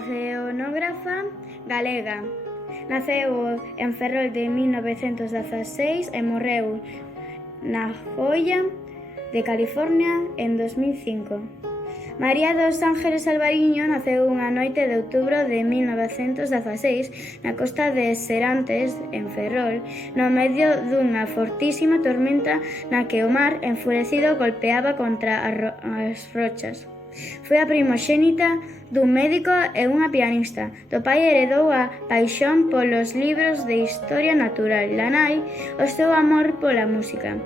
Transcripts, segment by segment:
oceanógrafa galega. Naceu en Ferrol de 1916 e morreu na Joya de California en 2005. María dos Ángeles Alvariño naceu unha noite de outubro de 1916 na costa de Serantes, en Ferrol, no medio dunha fortísima tormenta na que o mar, enfurecido, golpeaba contra as rochas. Foi a primoxénita dun médico e unha pianista. Do pai heredou a paixón polos libros de historia natural, da nai o seu amor pola música.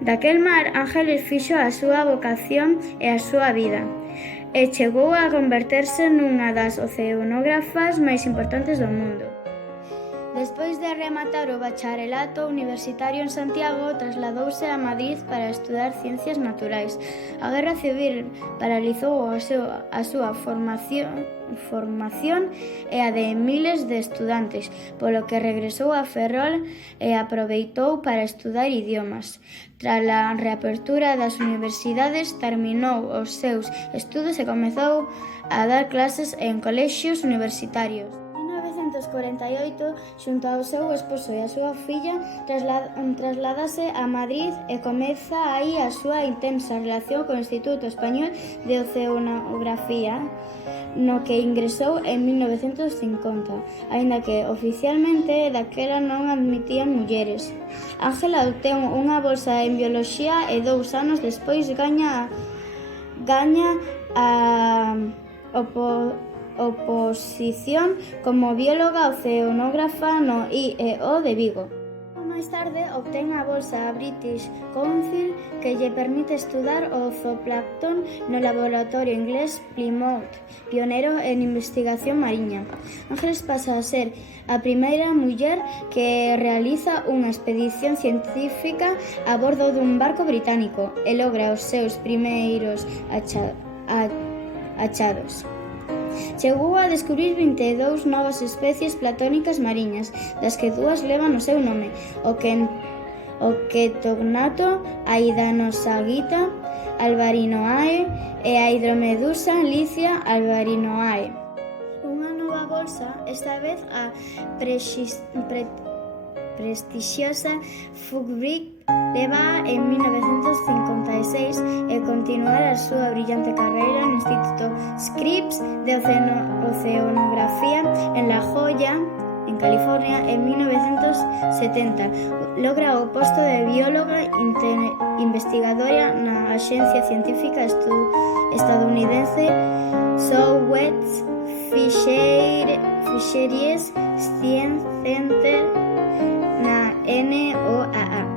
Daquel mar, Ángeles fixo a súa vocación e a súa vida, e chegou a converterse nunha das oceanógrafas máis importantes do mundo. Despois de rematar o bacharelato universitario en Santiago, trasladouse a Madrid para estudar Ciencias Naturais. A Guerra Civil paralizou a súa formación e a de miles de estudantes, polo que regresou a Ferrol e aproveitou para estudar idiomas. Tras a reapertura das universidades, terminou os seus estudos e comezou a dar clases en colexios universitarios. En 1948, xunto ao seu esposo e a súa filla, trasladase a Madrid e comeza aí a súa intensa relación co Instituto Español de Oceanografía, no que ingresou en 1950, aínda que oficialmente daquela non admitían mulleres. Ángela obtén unha bolsa en bioloxía e 2 anos despois gaña a oposición como bióloga oceanógrafa no IEO de Vigo. Máis tarde obtén a bolsa British Council que lle permite estudar o zooplancton no laboratorio inglés Plymouth, pioneiro en investigación mariña. Ángeles pasa a ser a primeira muller que realiza unha expedición científica a bordo dun barco británico e logra os seus primeiros achados. Chegou a descubrir 22 novas especies platónicas mariñas, das que 2 levan o seu nome, o Ketognato, a Idanosagitta alvarinoae e a Hidromedusa licia alvarinoae. Unha nova bolsa, esta vez a prestixiosa Fulbright, leva en 1956 e continuar a súa brillante carreira no Instituto Scripps de Oceanografía en La Joya, en California, en 1970. Logra o posto de bióloga investigadora na Axencia Científica estadounidense Southwest Fisheries Science Center, na NOAA,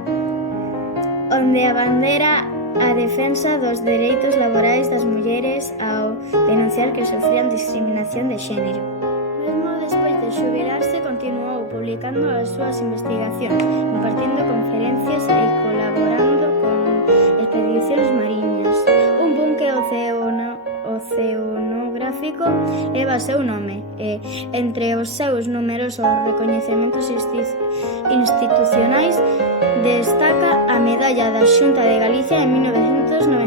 onde abandera a defensa dos dereitos laborais das mulleres ao denunciar que sofrían discriminación de xénero. Mesmo despois de xubilarse, continuou publicando as súas investigacións, impartindo conferencias e colaborando con expedicións mariñas. Un buque oceanográfico leva seu nome e, entre os seus numerosos recoñecementos institucionais, destaca a Medalla da Xunta de Galicia en 1999